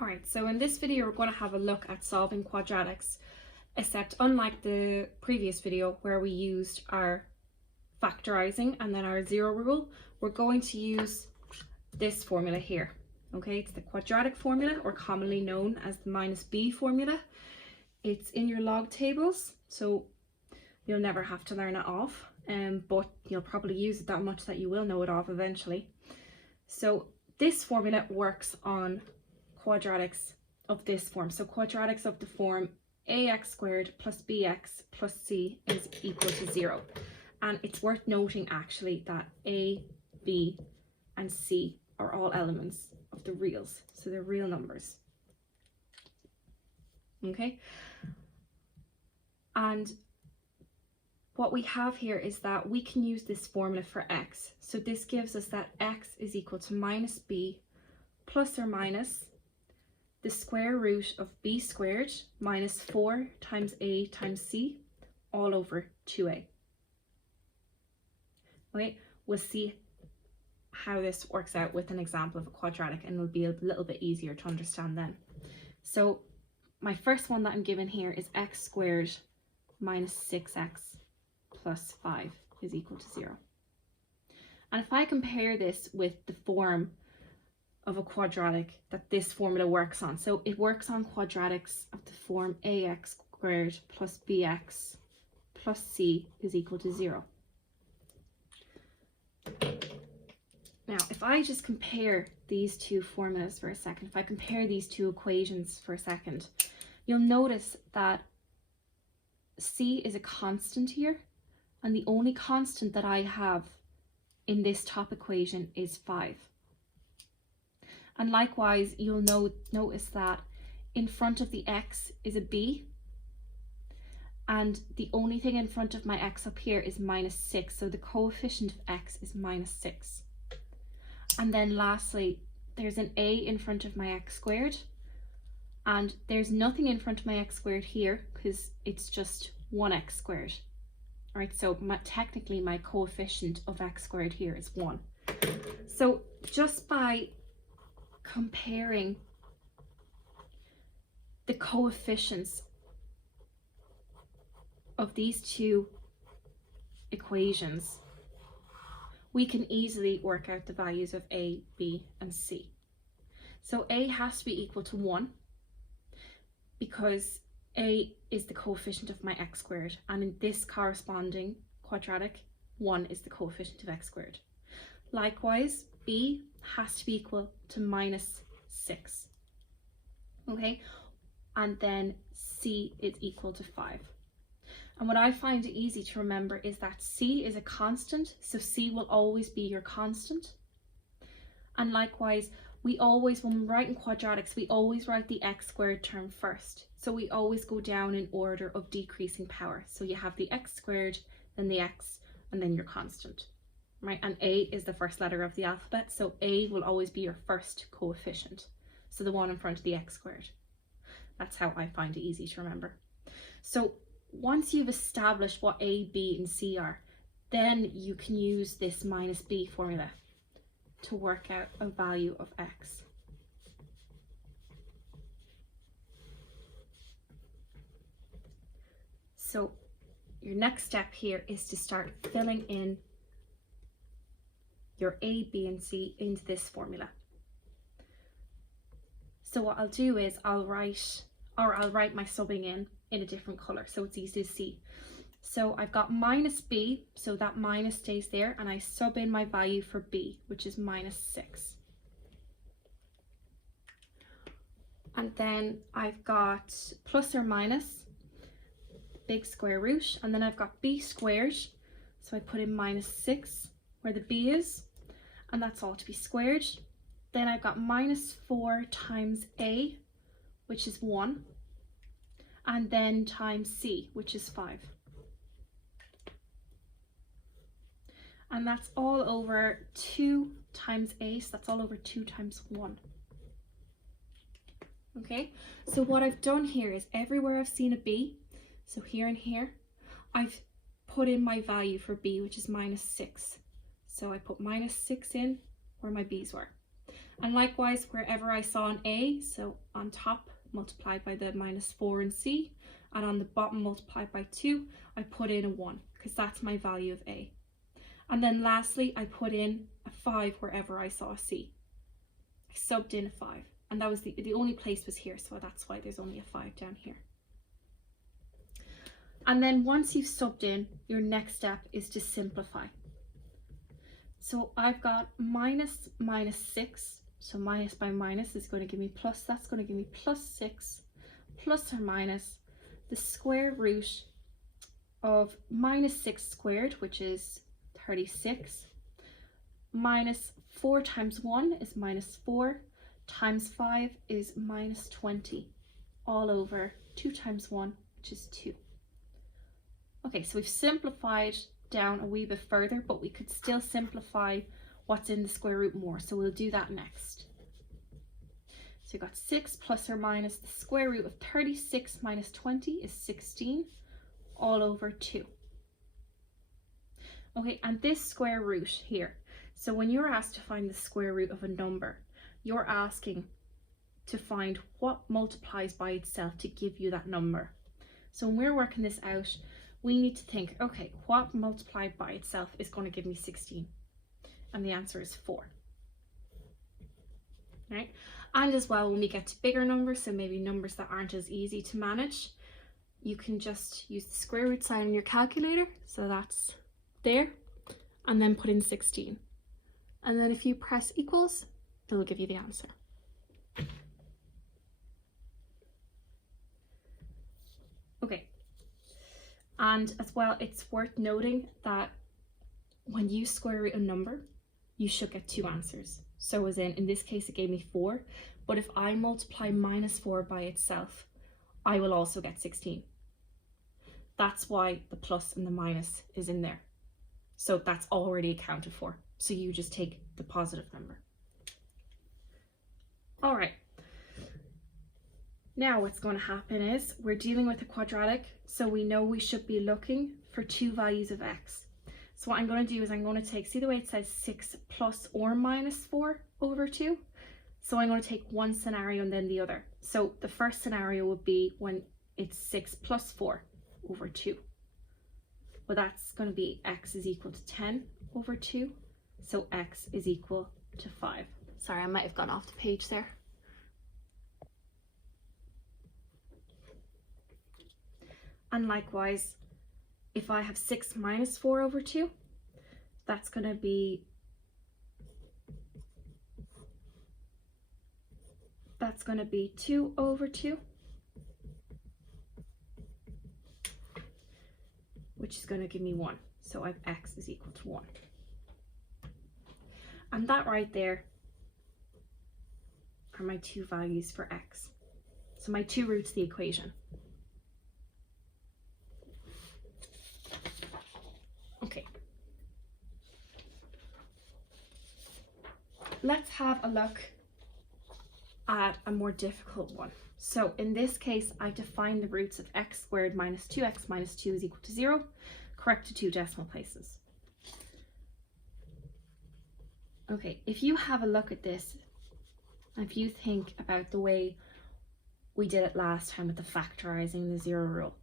Alright, so in this video we're going to have a look at solving quadratics, except unlike the previous video where we used our factorizing and then our zero rule, we're going to use this formula here. Okay, it's the quadratic formula, or commonly known as the minus b formula. It's in your log tables, so you'll never have to learn it off, but you'll probably use it that much that you will know it off eventually. So this formula works on quadratics of this form. So quadratics of the form ax squared plus bx plus c is equal to 0. And it's worth noting actually that a, b and c are all elements of the reals. So they're real numbers. Okay. And what we have here is that we can use this formula for x. So this gives us that x is equal to minus b plus or minus the square root of b squared minus 4 times a times c all over 2a. Okay, we'll see how this works out with an example of a quadratic, and it'll be a little bit easier to understand then. So my first one that I'm given here is x squared minus 6x plus 5 is equal to 0. And if I compare this with the form of a quadratic that this formula works on, so it works on quadratics of the form ax squared plus bx plus c is equal to 0. Now, if I just compare these two formulas for a second, if I compare these two equations for a second, you'll notice that c is a constant here, and the only constant that I have in this top equation is 5. And likewise, you'll notice that in front of the x is a b, and the only thing in front of my x up here is minus 6, so the coefficient of x is minus 6. And then lastly, there's an a in front of my x squared, and there's nothing in front of my x squared here because it's just 1x squared. All right, so technically my coefficient of x squared here is 1. So just by comparing the coefficients of these two equations, we can easily work out the values of a, b and c. So a has to be equal to 1 because a is the coefficient of my x squared, and in this corresponding quadratic, 1 is the coefficient of x squared. Likewise, b has to be equal to minus 6. Okay, and then c is equal to 5. And what I find easy to remember is that c is a constant, so c will always be your constant. And likewise, we always, when we write in quadratics, we always write the x squared term first. So we always go down in order of decreasing power. So you have the x squared, then the x, and then your constant. Right? And a is the first letter of the alphabet, so a will always be your first coefficient. So the one in front of the x squared. That's how I find it easy to remember. So once you've established what a, b, and c are, then you can use this minus b formula to work out a value of x. So your next step here is to start filling in your a, b, and c into this formula. So what I'll do is I'll write my subbing in a different color so it's easy to see. So I've got minus b, so that minus stays there, and I sub in my value for b, which is minus 6. And then I've got plus or minus, big square root, and then I've got b squared, so I put in minus 6 where the b is, and that's all to be squared. Then I've got minus 4 times a, which is 1, and then times c, which is 5. And that's all over 2 times a, so that's all over 2 times 1. Okay, so what I've done here is everywhere I've seen a b, so here and here, I've put in my value for b, which is minus 6. So I put minus 6 in where my b's were. And likewise, wherever I saw an a, so on top multiplied by the -4 in c, and on the bottom multiplied by 2, I put in a 1 because that's my value of a. And then lastly, I put in a 5 wherever I saw a c. I subbed in a 5, and that was the only place was here, so that's why there's only a 5 down here. And then once you've subbed in, your next step is to simplify. So I've got minus 6, so minus by minus is going to give me plus, that's going to give me plus 6, plus or minus the square root of minus 6 squared, which is 36, minus 4 times 1 is minus 4, times 5 is minus 20, all over 2 times 1, which is 2. Okay, so we've simplified down a wee bit further, but we could still simplify what's in the square root more, so we'll do that next. So you've got 6 plus or minus the square root of 36 minus 20 is 16, all over 2. Okay, and this square root here, so when you're asked to find the square root of a number, you're asking to find what multiplies by itself to give you that number. So when we're working this out, we need to think, okay, what multiplied by itself is going to give me 16? And the answer is 4. Right? And as well, when we get to bigger numbers, so maybe numbers that aren't as easy to manage, you can just use the square root sign on your calculator. So that's there, and then put in 16. And then if you press equals, it'll give you the answer. Okay. And as well, it's worth noting that when you square root a number, you should get 2 answers. So as in this case, it gave me 4, but if I multiply minus 4 by itself, I will also get 16. That's why the plus and the minus is in there. So that's already accounted for. So you just take the positive number. All right. Now what's going to happen is we're dealing with a quadratic, so we know we should be looking for 2 values of x. So what I'm going to do is I'm going to take, see the way it says 6 plus or minus 4 over 2? So I'm going to take one scenario and then the other. So the first scenario would be when it's 6 plus 4 over 2. Well, that's going to be x is equal to 10 over 2. So x is equal to 5. Sorry, I might have gone off the page there. And likewise, if I have 6 minus 4 over 2, that's going to be, that's going to be 2 over 2, which is going to give me 1. So I have x is equal to 1. And that right there are my 2 values for x. So my 2 roots of the equation. Okay. Let's have a look at a more difficult one. So in this case, I define the roots of x squared minus 2x minus 2 is equal to 0, correct to 2 decimal places. Okay, if you have a look at this, if you think about the way we did it last time with the factorizing the 0 rule,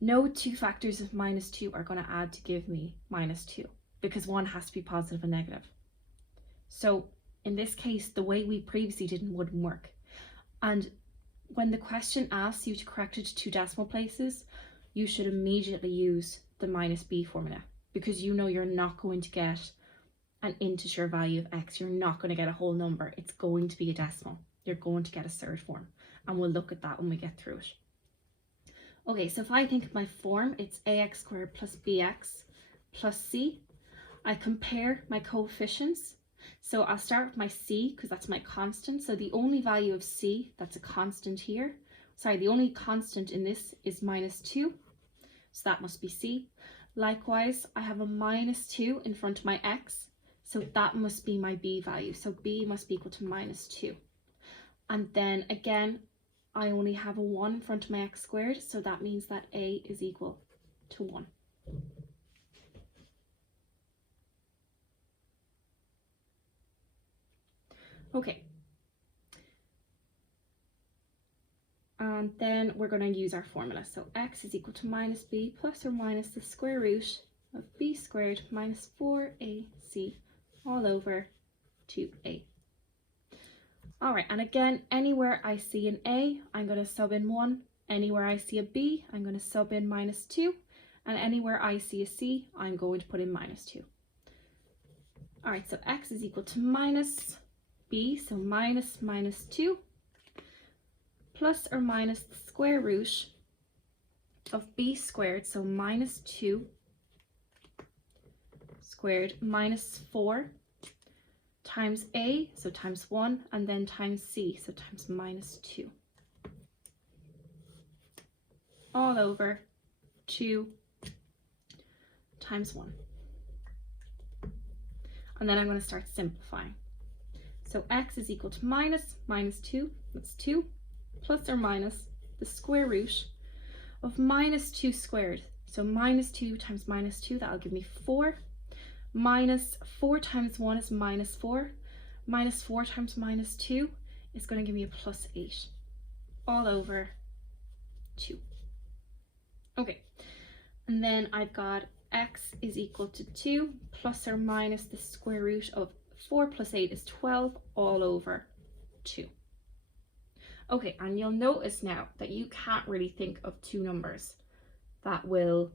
no 2 factors of minus 2 are going to add to give me minus 2 because one has to be positive and negative. So in this case, the way we previously did wouldn't work. And when the question asks you to correct it to 2 decimal places, you should immediately use the minus b formula because you know you're not going to get an integer value of x. You're not going to get a whole number. It's going to be a decimal. You're going to get a surd form. And we'll look at that when we get through it. Okay, so if I think of my form, it's ax squared plus bx plus c. I compare my coefficients. So I'll start with my c because that's my constant. So the only value of c that's a constant here, the only constant in this is minus 2. So that must be c. Likewise, I have a minus 2 in front of my x. So that must be my b value. So b must be equal to minus 2. And then again, I only have a 1 in front of my x squared. So that means that a is equal to 1. Okay. And then we're going to use our formula. So x is equal to minus b plus or minus the square root of b squared minus 4ac all over 2a. All right, and again, anywhere I see an a, I'm going to sub in 1. Anywhere I see a b, I'm going to sub in minus 2. And anywhere I see a c, I'm going to put in minus 2. All right, so x is equal to minus b, so minus 2, plus or minus the square root of b squared, so minus 2 squared minus 4 times a, so times 1, and then times c, so times minus 2, all over 2 times 1. And then I'm going to start simplifying. So x is equal to minus 2, that's 2, plus or minus the square root of minus 2 squared. So minus 2 times minus 2, that'll give me 4. Minus 4 times 1 is minus 4. Minus 4 times minus 2 is going to give me a plus 8, all over 2. Okay, and then I've got x is equal to 2 plus or minus the square root of 4 plus 8 is 12 all over 2. Okay, and you'll notice now that you can't really think of two numbers that will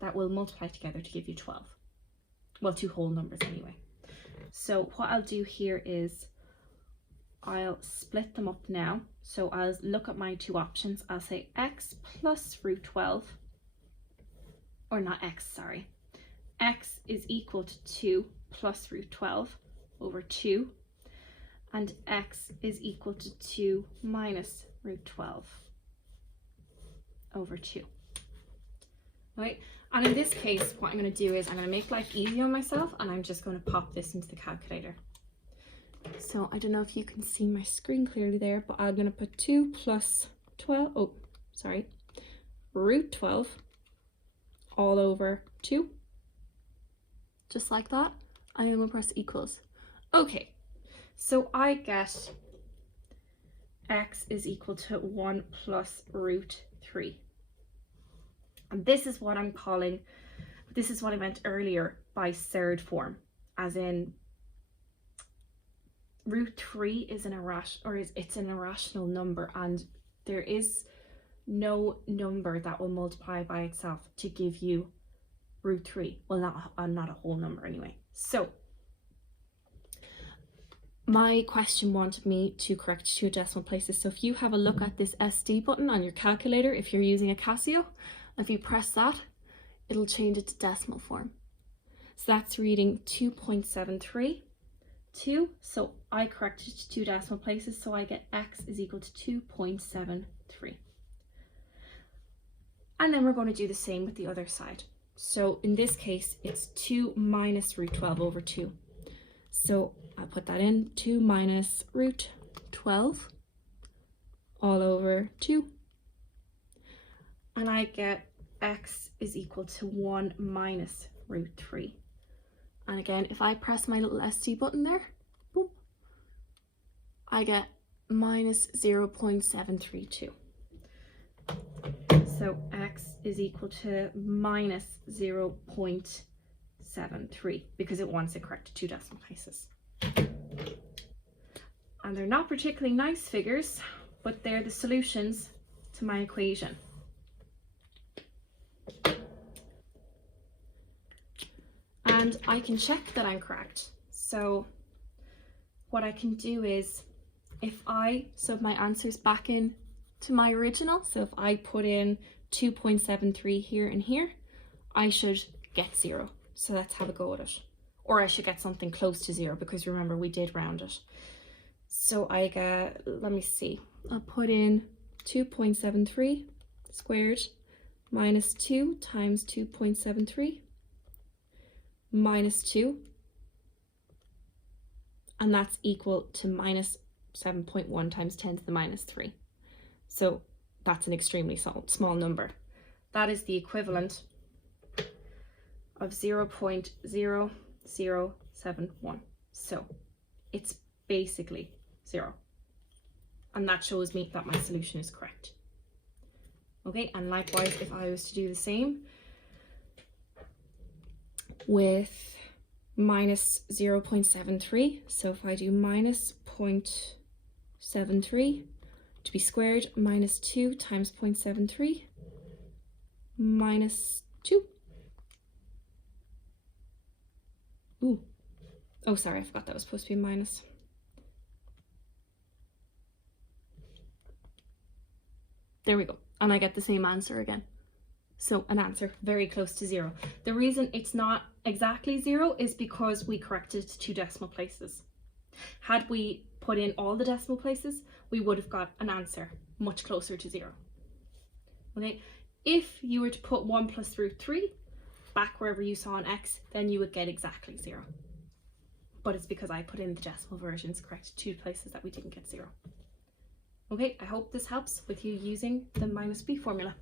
multiply together to give you 12. Well, two whole numbers anyway. So what I'll do here is I'll split them up now. So I'll look at my two options. I'll say x plus root 12, or not x, sorry. X is equal to 2 plus root 12 over 2, and x is equal to 2 minus root 12 over 2. Right? And in this case, what I'm going to do is I'm going to make life easy on myself, and I'm just going to pop this into the calculator. So I don't know if you can see my screen clearly there, but I'm going to put 2 plus 12, root 12 all over 2. Just like that. I'm going to press equals. Okay, so I get x is equal to 1 plus root 3. And this is what I'm calling, this is what I meant earlier by third form, as in root 3 is an irrational number, and there is no number that will multiply by itself to give you root 3. Well, not a whole number anyway. So my question wanted me to correct 2 decimal places. So if you have a look at this SD button on your calculator, if you're using a Casio, if you press that, it'll change it to decimal form. So that's reading 2.73. 2, so I corrected it to 2 decimal places, so I get x is equal to 2.73. And then we're going to do the same with the other side. So in this case, it's 2 minus root 12 over 2. So I'll put that in, 2 minus root 12 all over 2. And I get x is equal to 1 minus root 3. And again, if I press my little SD button there, boom, I get minus 0.732. So x is equal to minus 0.73 because it wants it correct to 2 decimal places. And they're not particularly nice figures, but they're the solutions to my equation. And I can check that I'm correct. So what I can do is, if I sub my answers back in to my original, so if I put in 2.73 here and here, I should get 0. So let's have a go at it. Or I should get something close to 0, because remember we did round it. So I get, let me see, I'll put in 2.73 squared minus 2 times 2.73 minus 2, and that's equal to minus 7.1 times 10 to the minus 3. So that's an extremely small number. That is the equivalent of 0.000000 0.71. So it's basically 0. And that shows me that my solution is correct. Okay, and likewise, if I was to do the same with minus 0.73, so if I do minus 0.73 to be squared, minus 2 times 0.73, minus 2. Ooh. Oh, sorry, I forgot that was supposed to be a minus. There we go. And I get the same answer again. So an answer very close to 0. The reason it's not exactly 0 is because we corrected 2 decimal places. Had we put in all the decimal places, we would have got an answer much closer to 0. Okay, if you were to put 1 plus root 3 back wherever you saw an x, then you would get exactly 0. But it's because I put in the decimal versions, corrected 2 places, that we didn't get 0. Okay, I hope this helps with you using the minus b formula.